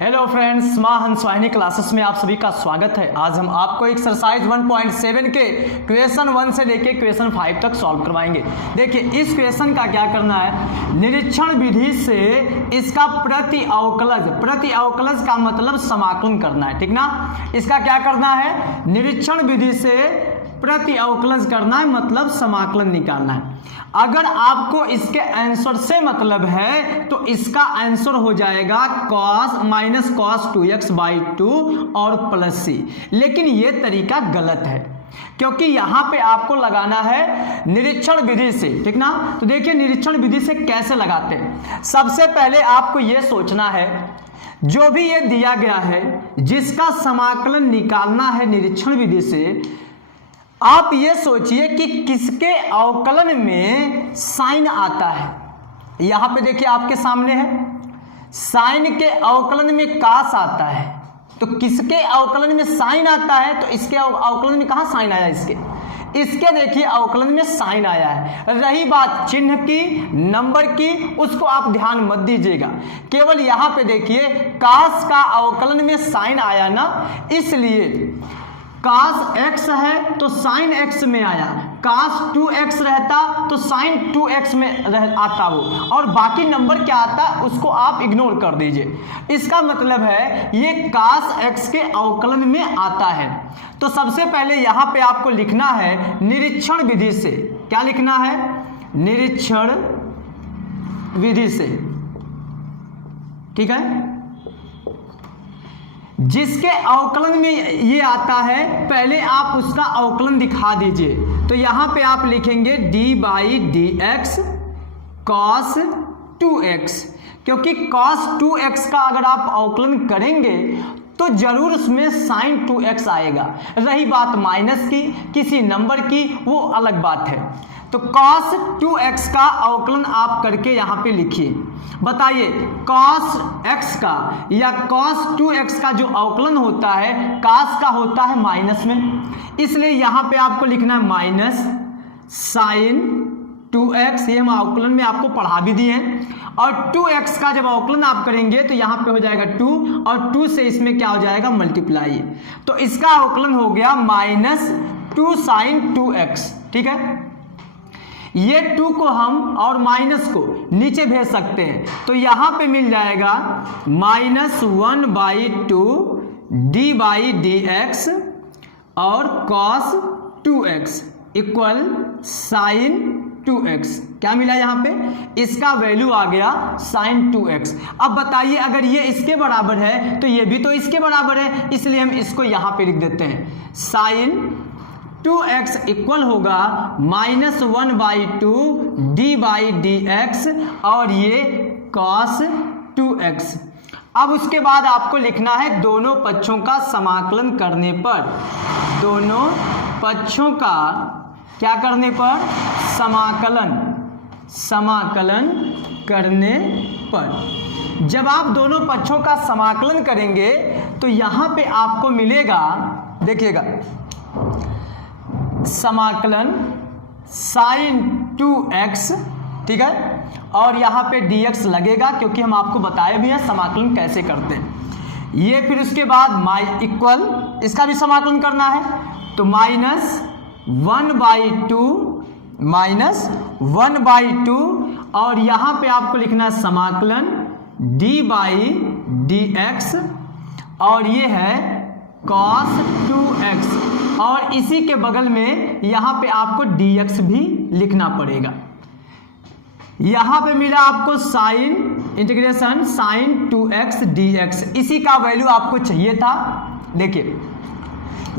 Hello friends, माँ हंसवाहिनी classes में आप सभी का स्वागत है। आज हम आपको एक्सरसाइज 1.7 के क्वेश्चन 1 से लेके क्वेश्चन 5 तक सॉल्व करवाएंगे। देखिए, इस क्वेश्चन का क्या करना है, निरीक्षण विधि से इसका प्रति अवकलज का मतलब समाकलन करना है, ठीक ना। इसका क्या करना है, निरीक्षण विधि से प्रति अवकलज करना है, मतलब समाकलन निकालना है। अगर आपको इसके आंसर से मतलब है तो इसका आंसर हो जाएगा cos 2x/2 और प्लस c। लेकिन ये तरीका गलत है, क्योंकि यहां पे आपको लगाना है निरीक्षण विधि से, ठीक ना। तो देखिए, निरीक्षण विधि से कैसे लगाते हैं। सबसे पहले आपको ये सोचना है, जो भी ये दिया गया है जिसका समाकलन निकालना है निरीक्षण विधि से, आप ये सोचिए कि किसके अवकलन में साइन आता है। यहां पे देखिए आपके सामने है, साइन के अवकलन में कास आता है। तो किसके अवकलन में साइन आता है, तो इसके अवकलन में कहां साइन आया, इसके देखिए अवकलन में साइन आया है। रही बात चिन्ह की, नंबर की, उसको आप ध्यान मत दीजिएगा। केवल यहां पे देखिए कास का अवकलन में साइन आया ना, इसलिए कास x है तो साइन x में आया, कास 2x रहता तो साइन 2x में आता वो, और बाकी नंबर क्या आता उसको आप इग्नोर कर दीजिए। इसका मतलब है ये कास x के अवकलन में आता है। तो सबसे पहले यहां पे आपको लिखना है निरीक्षण विधि से। क्या लिखना है, निरीक्षण विधि से, ठीक है। जिसके अवकलन में ये आता है, पहले आप उसका अवकलन दिखा दीजिए। तो यहां पे आप लिखेंगे d/dx cos 2x, क्योंकि cos 2x का अगर आप अवकलन करेंगे तो जरूर उसमें sin 2x आएगा। रही बात माइनस की, किसी नंबर की, वो अलग बात है। तो cos 2x का अवकलन आप करके यहां पे लिखिए। बताइए, cos x का या cos 2x का जो अवकलन होता है, cos का होता है माइनस में, इसलिए यहां पे आपको लिखना है माइनस sin 2x। ये हम अवकलन में आपको पढ़ा भी दिए हैं। और 2x का जब अवकलन आप करेंगे तो यहां पे हो जाएगा 2, और 2 से इसमें क्या हो जाएगा, मल्टीप्लाई। तो इसका अवकलन हो गया -2 sin 2x, ठीक है। ये 2 को हम और माइनस को नीचे भेज सकते हैं, तो यहां पे मिल जाएगा -1/2 d/dx और cos 2x equal sin 2x। क्या मिला यहां पे, इसका वैल्यू आ गया sin 2x। अब बताइए, अगर ये इसके बराबर है तो ये भी तो इसके बराबर है, इसलिए हम इसको यहां पे लिख देते हैं sin 2x इक्वल होगा -1/2 d/dx और ये cos 2x। अब उसके बाद आपको लिखना है दोनों पक्षों का समाकलन करने पर, दोनों पक्षों का क्या करने पर, समाकलन करने पर। जब आप दोनों पक्षों का समाकलन करेंगे तो यहां पे आपको मिलेगा, देखिएगा, समाकलन sin 2x, ठीक है, और यहां पे dx लगेगा, क्योंकि हम आपको बताए भी हैं समाकलन कैसे करते हैं। ये फिर उसके बाद इक्वल, इसका भी समाकलन करना है, तो -1/2 और यहां पे आपको लिखना है समाकलन d/dx और ये है cos 2x, और इसी के बगल में यहां पे आपको dx भी लिखना पड़ेगा। यहां पे मिला आपको इंटीग्रेशन sin 2x dx, इसी का वैल्यू आपको चाहिए था। देखिए,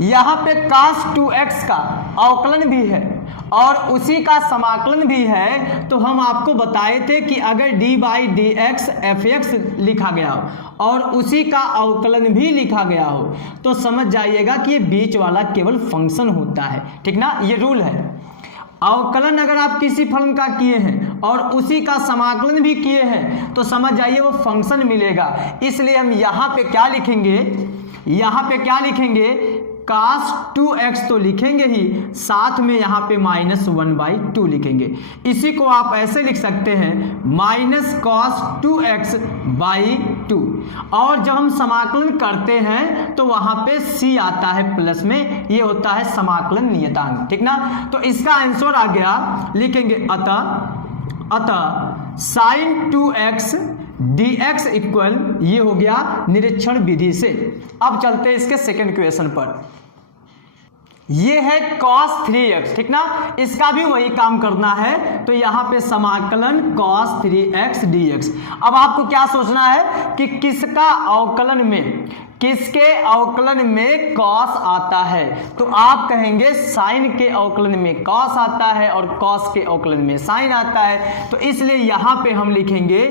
यहां पे cos 2x का अवकलन भी है और उसी का समाकलन भी है। तो हम आपको बताए थे कि अगर d/dx fx लिखा गया हो और उसी का अवकलन भी लिखा गया हो तो समझ जाइएगा कि ये बीच वाला केवल फंक्शन होता है, ठीक ना। ये रूल है। अवकलन अगर आप किसी फलन का किए हैं और उसी का समाकलन भी किए हैं तो समझ जाइए वो फंक्शन मिलेगा। इसलिए हम यहाँ पे क्या लिखेंगे, cos 2x तो लिखेंगे ही, साथ में यहाँ पे -1/2 लिखेंगे। इसी को आप ऐसे लिख सकते हैं -cos 2x/2 2। और जब हम समाकलन करते हैं तो वहां पे c आता है प्लस में, ये होता है समाकलन नियतांक, ठीक ना। तो इसका आंसर आ गया, लिखेंगे अतः sin 2x dx इक्वल, ये हो गया निरीक्षण विधि से। अब चलते हैं इसके सेकंड क्वेश्चन पर। ये है cos 3x, ठीक ना, इसका भी वही काम करना है। तो यहाँ पे समाकलन cos 3x dx। अब आपको क्या सोचना है कि किसके अवकलन में cos आता है, तो आप कहेंगे sin के अवकलन में cos आता है और cos के अवकलन में sin आता है। तो इसलिए यहाँ पे हम लिखेंगे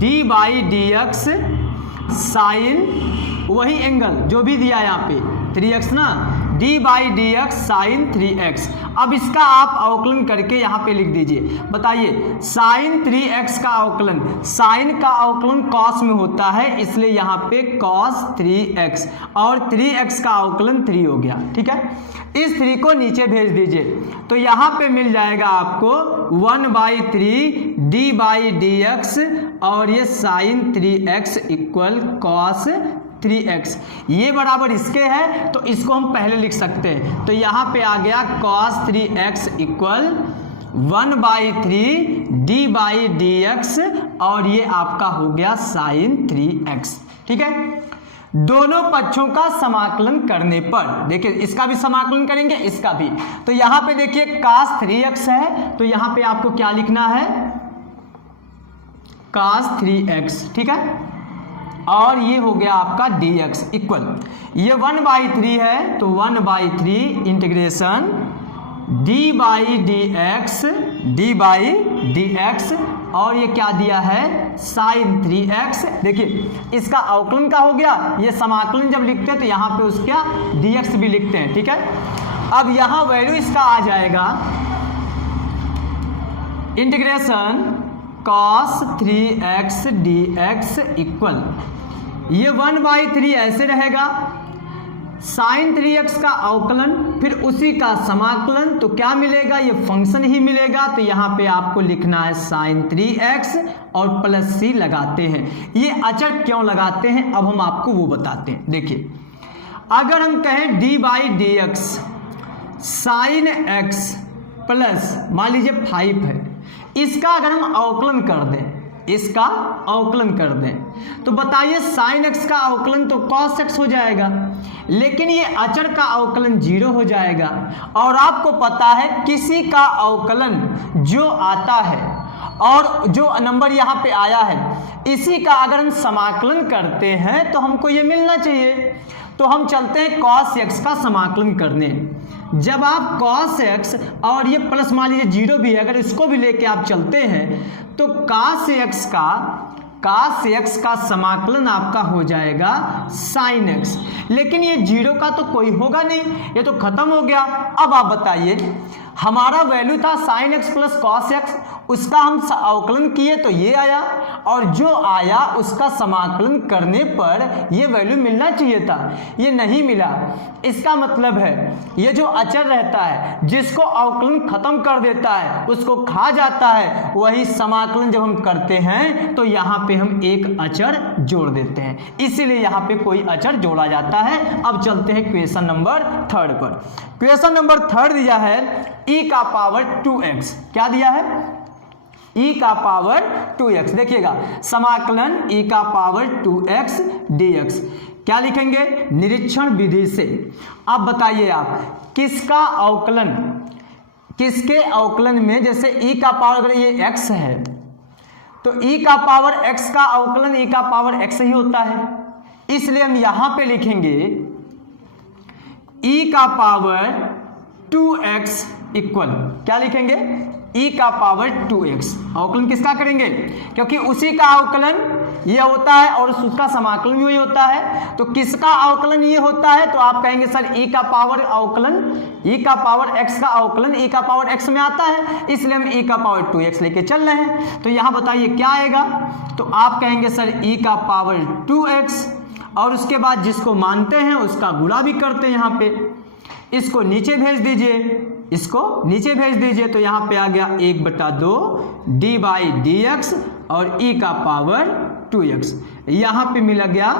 d/dx sin, वही एंगल जो भी दिया यहाँ पे 3x ना, d/dx sin 3x। अब इसका आप अवकलन करके यहाँ पे लिख दीजिए। बताइए, sin 3x का अवकलन, sin का अवकलन cos में होता है, इसलिए यहाँ पे cos 3x, और 3x का अवकलन 3 हो गया, ठीक है। इस 3 को नीचे भेज दीजिए, तो यहाँ पे मिल जाएगा आपको 1/3 d/dx, और ये sin 3x equal cos 3x, ये बराबर इसके है, तो इसको हम पहले लिख सकते हैं। तो यहाँ पे आ गया cos 3x इक्वल 1/3 d/dx, और ये आपका हो गया sin 3x, ठीक है। दोनों पक्षों का समाकलन करने पर, देखिए इसका भी समाकलन करेंगे, इसका भी। तो यहाँ पे देखिए cos 3x है, तो यहाँ पे आपको क्या लिखना है, cos 3x, ठीक है। और ये हो गया आपका dx इक्वल, ये 1/3 है, तो 1/3 इंटीग्रेशन d/dx, और ये क्या दिया है, sin 3x। देखिए इसका अवकलन का हो गया, ये समाकलन जब लिखते हैं तो यहाँ पे उसका dx भी लिखते हैं, ठीक है। अब यहाँ वैल्यू इसका आ जाएगा integration cos 3x dx equal, ये 1/3 ऐसे रहेगा, sin 3x का अवकलन, फिर उसी का समाकलन, तो क्या मिलेगा, ये फंक्शन ही मिलेगा। तो यहाँ पे आपको लिखना है sin 3x और प्लस c लगाते हैं। ये अचर क्यों लगाते हैं अब हम आपको वो बताते हैं। देखिए अगर हम कहें d/dx sin x प्लस मान लीजिए 5 है, इसका अगर हम अवकलन कर दें, इसका अवकलन कर दें, तो बताइए sin x का अवकलन तो cos x हो जाएगा, लेकिन ये अचर का अवकलन 0 हो जाएगा। और आपको पता है किसी का अवकलन जो आता है और जो नंबर यहाँ पे आया है, इसी का अगर हम समाकलन करते हैं तो हमको ये मिलना चाहिए। तो हम चलते हैं cos x का समाकलन करने। जब आप cos x और ये प्लस मान लीजिए 0 भी है, अगर इसको भी लेके आप चलते हैं तो cos x का समाकलन आपका हो जाएगा sin x, लेकिन ये 0 का तो कोई होगा नहीं, ये तो खत्म हो गया। अब आप बताइए, हमारा वैल्यू था sin x plus cos x, उसका हम अवकलन किए तो ये आया, और जो आया उसका समाकलन करने पर ये वैल्यू मिलना चाहिए था, ये नहीं मिला। इसका मतलब है ये जो अचर रहता है, जिसको अवकलन खत्म कर देता है, उसको खा जाता है, वही समाकलन जब हम करते हैं तो यहाँ पे हम एक अचर जोड़ देते हैं, इसीलिए यहाँ पे कोई अचर जोड़ा जाता है। अब चलते हैं क्वेश्चन नंबर 3 पर। क्वेश्चन नंबर 3 दिया है e का पावर 2x, क्या दिया है, e का पावर 2x। देखिएगा समाकलन e का पावर 2x dx, क्या लिखेंगे, निरीक्षण विधि से। अब बताइए आप किसका अवकलन, किसके अवकलन में, जैसे e का पावर अगर ये x है तो e का पावर x का अवकलन e का पावर x ही होता है, इसलिए हम यहां पे लिखेंगे e का पावर 2x इक्वल, क्या लिखेंगे, e का पावर 2x। अवकलन किसका करेंगे, क्योंकि उसी का अवकलन ये होता है और उसका समाकलन भी वही होता है। तो किसका अवकलन ये होता है, तो आप कहेंगे सर e का पावर अवकलन, e का पावर x का अवकलन e का पावर x में आता है, इसलिए हम e का पावर 2x लेके चल रहे हैं। तो यहाँ बताइए क्या आएगा, तो आप कहेंगे सर e का पावर 2x, और उसके बाद जिसको मानते हैं उसका गुणा भी करते हैं, यहाँ पे इसको नीचे भेज दीजिए, इसको नीचे भेज दीजिए, तो यहाँ पे आ गया 1/2 d/dx और e का पावर 2x। यहाँ पे मिला गया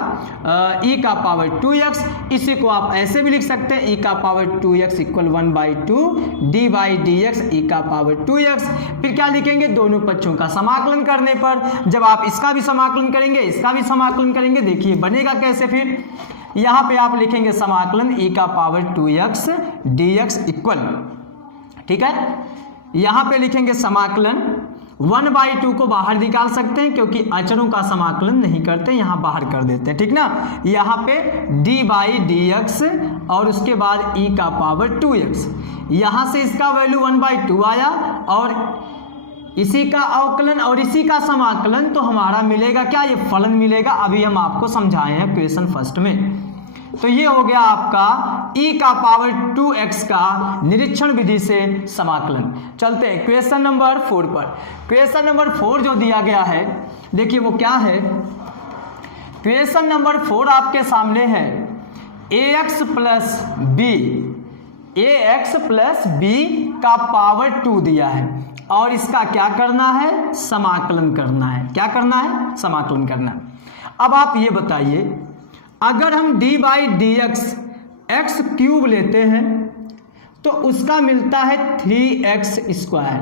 e का पावर 2x। इसी को आप ऐसे भी लिख सकते हैं e का power 2x equal 1/2 d by d x e का पावर 2x। फिर क्या लिखेंगे, दोनों पक्षों का समाकलन करने पर जब आप इसका भी समाकलन करेंगे इसका भी समाकलन करेंगे, देखिए बनेगा कैसे। फिर यहाँ पे आप लिखेंगे समाकलन e का पावर 2x dx इक्वल, ठीक है, यहाँ पे लिखेंगे समाकलन 1/2 को बाहर निकाल सकते हैं क्योंकि अचरों का समाकलन नहीं करते, यहाँ बाहर कर देते हैं, ठीक ना। यहाँ पे d बाई डी एक्स और उसके बाद e का पावर 2x, यहाँ से इसका वैल्यू 1/2 आया और इसी का अवकलन और इसी का समाकलन, तो हमारा मिलेगा क्या, ये फलन मिलेगा। अभी हम आपको समझाए हैं क्वेश्चन फर्स्ट में। तो ये हो गया आपका e का पावर 2x का निरीक्षण विधि से समाकलन। चलते हैं क्वेश्चन नंबर 4 पर। क्वेश्चन नंबर 4 जो दिया गया है, देखिए वो क्या है। क्वेश्चन नंबर 4 आपके सामने है ax प्लस b का पावर 2 दिया है और इसका क्या करना है, समाकलन करना है। क्या करना है, समाकलन करना है। अब आप ये बताइए, अगर हम d by d x cube लेते हैं तो उसका मिलता है 3x²।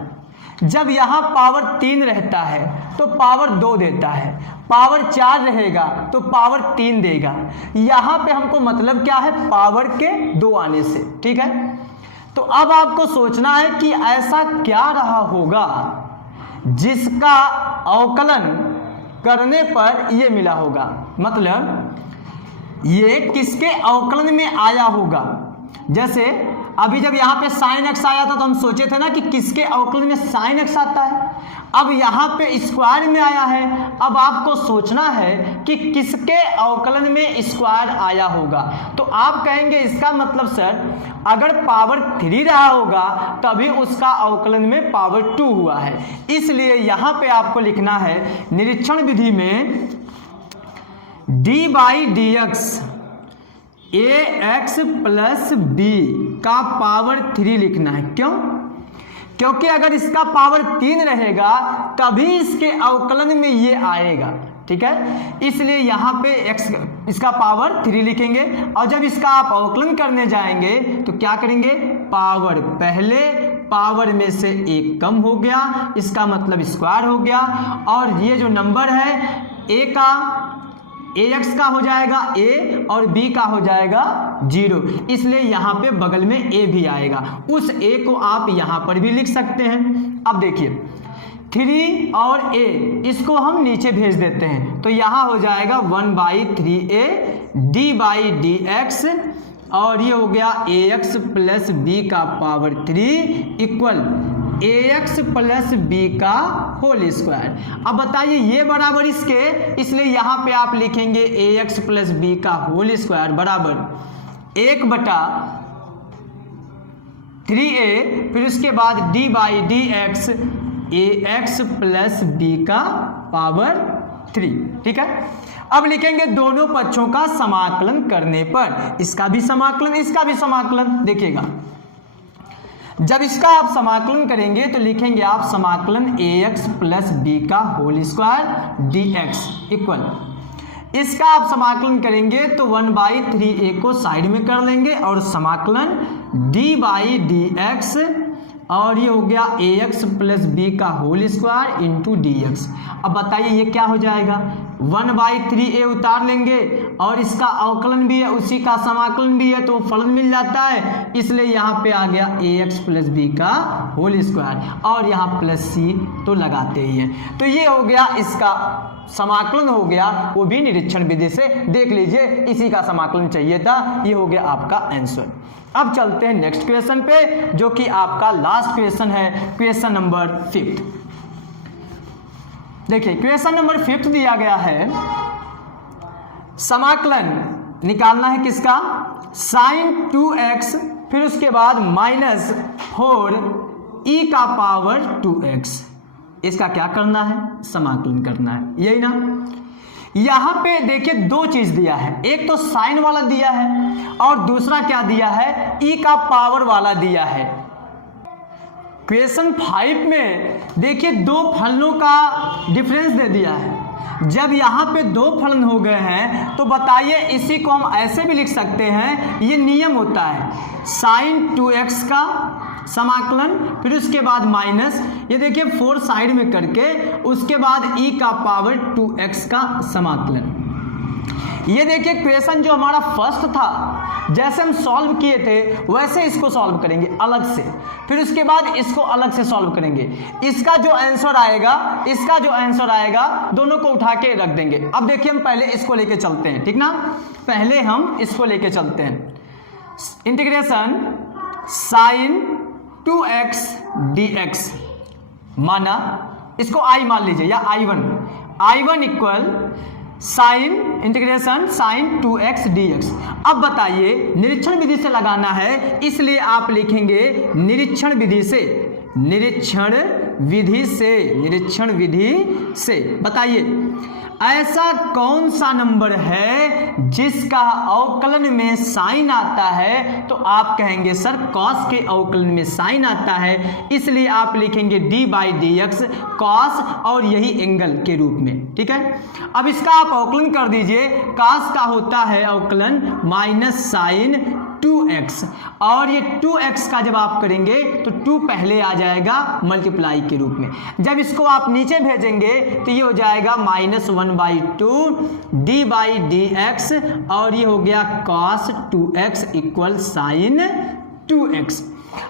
जब यहाँ पावर 3 रहता है तो पावर 2 देता है, पावर 4 रहेगा तो पावर 3 देगा। यहाँ पे हमको मतलब क्या है, पावर के 2 आने से, ठीक है। तो अब आपको सोचना है कि ऐसा क्या रहा होगा जिसका अवकलन करने पर ये मिला होगा, मतलब ये किसके अवकलन में आया होगा। जैसे अभी जब यहाँ पे sin x आया था तो हम सोचे थे ना कि किसके अवकलन में sin x आता है। अब यहाँ पे स्क्वायर में आया है, अब आपको सोचना है कि किसके अवकलन में स्क्वायर आया होगा। तो आप कहेंगे इसका मतलब सर अगर पावर 3 रहा होगा तभी उसका अवकलन में पावर 2 हुआ है। इसलिए यहाँ पे आपको लिखना है निरीक्षण विधि में d by d x ax plus b का पावर 3 लिखना है। क्यों, क्योंकि अगर इसका पावर 3 रहेगा तभी इसके अवकलन में ये आएगा, ठीक है। इसलिए यहाँ पे x इसका पावर 3 लिखेंगे और जब इसका आप अवकलन करने जाएंगे तो क्या करेंगे, पावर पहले पावर में से 1 कम हो गया, इसका मतलब स्क्वायर हो गया और ये जो नंबर है a का ax का हो जाएगा a और b का हो जाएगा 0, इसलिए यहाँ पे बगल में a भी आएगा। उस a को आप यहाँ पर भी लिख सकते हैं। अब देखिए 3 और a इसको हम नीचे भेज देते हैं तो यहाँ हो जाएगा 1/3a d by d x और ये हो गया ax प्लस b का power 3 equal ax plus b का होल स्क्वायर। अब बताइए ये बराबर इसके, इसलिए यहाँ पे आप लिखेंगे ax प्लस बी का होल स्क्वायर बराबर 1/3a, फिर उसके बाद d by d x ax plus b का पावर 3, ठीक है। अब लिखेंगे दोनों पक्षों का समाकलन करने पर, इसका भी समाकलन इसका भी समाकलन। देखिएगा जब इसका आप समाकलन करेंगे तो लिखेंगे आप समाकलन ax प्लस बी का होल स्क्वायर dx इक्वल, इसका आप समाकलन करेंगे तो 1/3a को साइड में कर लेंगे और समाकलन d बाई डी एक्स और ये हो गया ax प्लस बी का होल स्क्वायर इंटू dx। अब बताइए ये क्या हो जाएगा, 1/3a उतार लेंगे और इसका अवकलन भी है उसी का समाकलन भी है तो फलन मिल जाता है, इसलिए यहाँ पे आ गया ax प्लस बी का होल स्क्वायर और यहाँ प्लस c तो लगाते ही हैं। तो ये हो गया इसका समाकलन हो गया, वो भी निरीक्षण विधि से देख लीजिए, इसी का समाकलन चाहिए था। ये हो गया आपका आंसर। अब चलते हैं नेक्स्ट क्वेश्चन पे जो कि आपका लास्ट क्वेश्चन है, क्वेश्चन नंबर 5। देखिए क्वेश्चन नंबर 5 दिया गया है, समाकलन निकालना है किसका, sin 2x फिर उसके बाद -4 e का पावर 2x। इसका क्या करना है, समाकलन करना है, यही ना। यहां पे देखिए दो चीज दिया है, एक तो साइन वाला दिया है और दूसरा क्या दिया है, e का पावर वाला दिया है। क्वेश्चन 5 में देखिए दो फलनों का डिफरेंस दे दिया है, जब यहाँ पे दो फलन हो गए हैं तो बताइए इसी को हम ऐसे भी लिख सकते हैं, ये नियम होता है sin 2x का समाकलन, फिर उसके बाद माइनस, ये देखिए 4 साइड में करके उसके बाद e का पावर 2x का समाकलन। ये देखिए क्वेश्चन जो हमारा फर्स्ट था, जैसे हम सॉल्व किए थे वैसे इसको सॉल्व करेंगे अलग से, फिर उसके बाद इसको अलग से सॉल्व करेंगे। इसका जो आंसर आएगा दोनों को उठा के रख देंगे। अब देखिए हम पहले इसको लेके चलते हैं, ठीक ना, पहले हम इसको लेके चलते हैं। इंटीग्रेशन sin 2x dx, माना इसको i मान लीजिए या i1 equal sine integration sin 2x dx। अब बताइए निरीक्षण विधि से लगाना है, इसलिए आप लिखेंगे निरीक्षण विधि से। बताइए ऐसा कौन सा नंबर है जिसका अवकलन में साइन आता है, तो आप कहेंगे सर कॉस के अवकलन में साइन आता है, इसलिए आप लिखेंगे d/dx कॉस और यही एंगल के रूप में, ठीक है। अब इसका आप अवकलन कर दीजिए, कॉस का होता है अवकलन माइनस साइन 2x, और ये 2x का जब आप करेंगे तो 2 पहले आ जाएगा मल्टीप्लाई के रूप में। जब इसको आप नीचे भेजेंगे तो ये हो जाएगा -1/2 d/dx, और ये हो गया cos 2x equal sign 2x।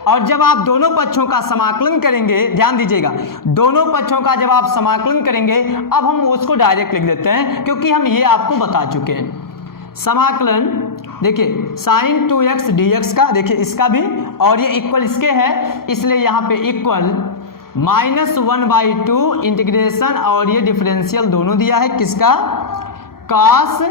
और जब आप दोनों पक्षों का समाकलन करेंगे, ध्यान दीजिएगा, दोनों पक्षों का जब आप समाकलन करेंगे, अब हम उसको डायरेक्ट लिख देते हैं क्योंकि हम ये आपको बता चुके हैं। समाकलन देखिए sin 2x dx का, देखिए इसका भी, और ये इक्वल इसके है, इसलिए यहाँ पे इक्वल -1/2 इंटीग्रेशन, और ये डिफरेंशियल दोनों दिया है किसका, cos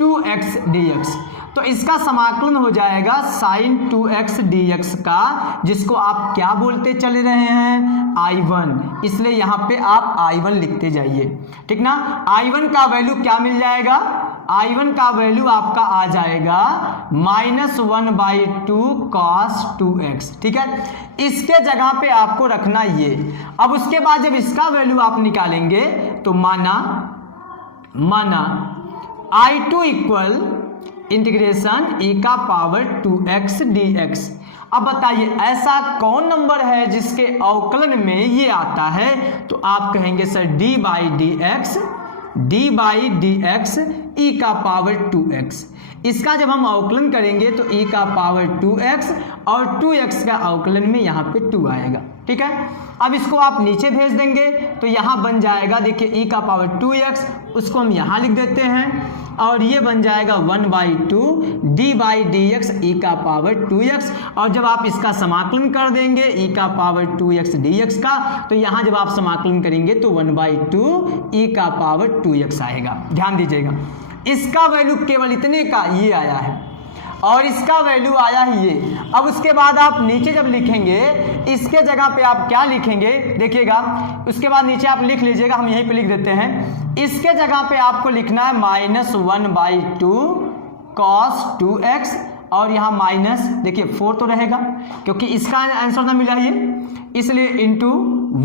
2x dx। तो इसका समाकलन हो जाएगा sin 2x dx का, जिसको आप क्या बोलते चले रहे हैं, I1, इसलिए यहाँ पे आप I1 लिखते जाइए, ठीक ना। I1 का वैल्यू क्या मिल जाएगा, I1 का वैल्यू आपका आ जाएगा -1/2 cos 2x, ठीक है। इसके जगह पे आपको रखना ये। अब उसके बाद जब इसका वैल्यू आप निकालेंगे तो माना I2 इक्वल इंटीग्रेशन e का पावर 2x dx। अब बताइए ऐसा कौन नंबर है जिसके अवकलन में ये आता है, तो आप कहेंगे सर d/dx e का पावर 2x। इसका जब हम अवकलन करेंगे तो e का पावर 2x, और 2x का अवकलन में यहाँ पे 2 आएगा, ठीक है। अब इसको आप नीचे भेज देंगे तो यहाँ बन जाएगा, देखिए e का पावर 2x, उसको हम यहाँ लिख देते हैं, और ये बन जाएगा 1/2 d/dx e का पावर 2x। और जब आप इसका समाकलन कर देंगे e का पावर 2x dx का, तो यहाँ जब आप समाकलन करेंगे तो 1/2 e का पावर 2x आएगा। ध्यान दीजिएगा, इसका वैल्यू केवल इतने का ये आया है, और इसका वैल्यू आया ही ये। अब उसके बाद आप नीचे जब लिखेंगे, इसके जगह पे आप क्या लिखेंगे देखिएगा, उसके बाद नीचे आप लिख लीजिएगा, हम यहीं पे लिख देते हैं। इसके जगह पे आपको लिखना है -1/2 cos 2x, और यहाँ माइनस, देखिए 4 तो रहेगा क्योंकि इसका आंसर ना मिला ये, इसलिए इंटू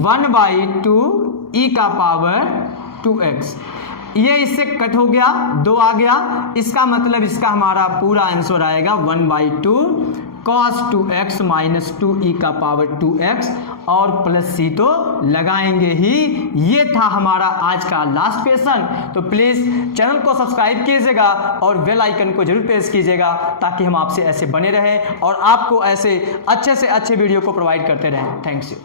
1/2 e का पावर 2x। ये इससे कट हो गया, 2 आ गया, इसका मतलब इसका हमारा पूरा आंसर आएगा 1/2 cos 2x माइनस 2 e का पावर 2x, और प्लस c तो लगाएंगे ही। ये था हमारा आज का लास्ट क्वेश्चन। तो प्लीज़ चैनल को सब्सक्राइब कीजिएगा और बेल आइकन को जरूर प्रेस कीजिएगा, ताकि हम आपसे ऐसे बने रहें और आपको ऐसे अच्छे से अच्छे वीडियो को प्रोवाइड करते रहें। Thanks you.